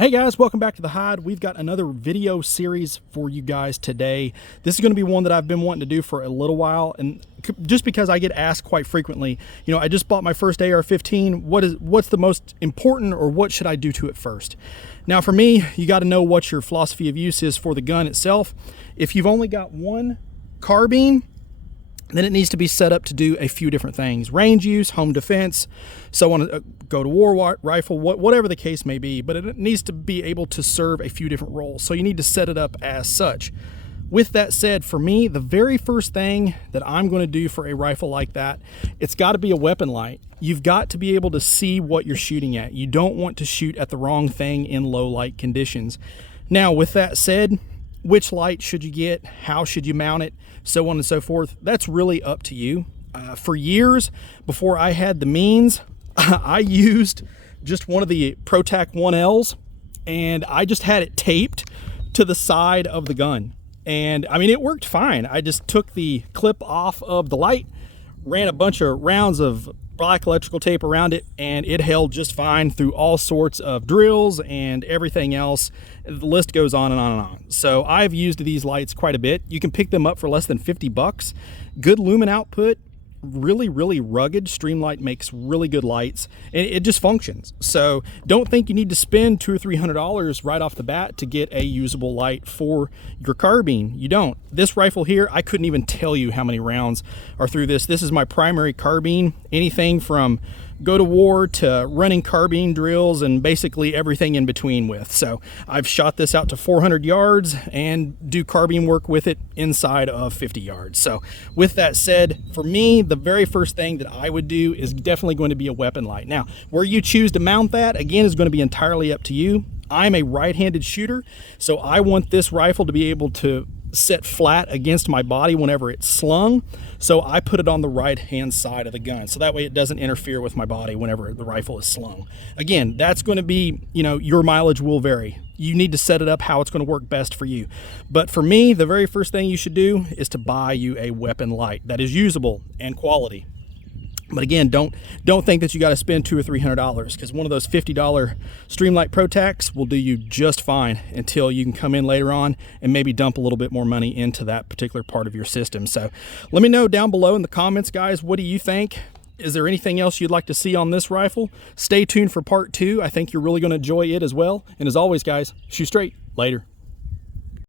Hey guys, welcome back to The Hide. We've got another video series for you guys today. This is going to be one that I've been wanting to do for a little while, and just because I get asked quite frequently, you know, I just bought my first AR15. What's the most important, or what should I do to it first? Now for me, you got to know what your philosophy of use is for the gun itself. If you've only got one carbine, then it needs to be set up to do a few different things: range use, home defense, so on, go to war rifle, whatever the case may be, but it needs to be able to serve a few different roles. So you need to set it up as such. With that said, for me, the very first thing that I'm going to do for a rifle like that, it's got to be a weapon light. You've got to be able to see what you're shooting at. You don't want to shoot at the wrong thing in low light conditions. Now, with that said, which light should you get? How should you mount it? So on and so forth. That's really up to you. For years, before I had the means, I used just one of the ProTac 1Ls, and I just had it taped to the side of the gun. And I mean, it worked fine. I just took the clip off of the light, ran a bunch of rounds of black electrical tape around it, and it held just fine through all sorts of drills and everything else. The list goes on and on and on. So I've used these lights quite a bit. You can pick them up for less than 50 bucks. Good lumen output, really rugged. Streamlight makes really good lights, and it just functions. So don't think you need to spend $200 or $300 right off the bat to get a usable light for your carbine. You don't. This rifle here, I couldn't even tell you how many rounds are through this. This is my primary carbine. Anything from go to war to running carbine drills and basically everything in between with. So I've shot this out to 400 yards and do carbine work with it inside of 50 yards. So with that said, for me, the very first thing that I would do is definitely going to be a weapon light. Now, where you choose to mount that, again, is going to be entirely up to you. I'm a right-handed shooter, so I want this rifle to be able to set flat against my body whenever it's slung. So I put it on the right hand side of the gun, so that way it doesn't interfere with my body whenever the rifle is slung. Again, that's going to be, you know, your mileage will vary. You need to set it up how it's going to work best for you. But for me, the very first thing you should do is to buy you a weapon light that is usable and quality. But again, don't think that you got to spend $200 or $300, because one of those $50 Streamlight ProTacs will do you just fine until you can come in later on and maybe dump a little bit more money into that particular part of your system. So let me know down below in the comments, guys, what do you think? Is there anything else you'd like to see on this rifle? Stay tuned for part 2. I think you're really going to enjoy it as well. And as always, guys, shoot straight. Later.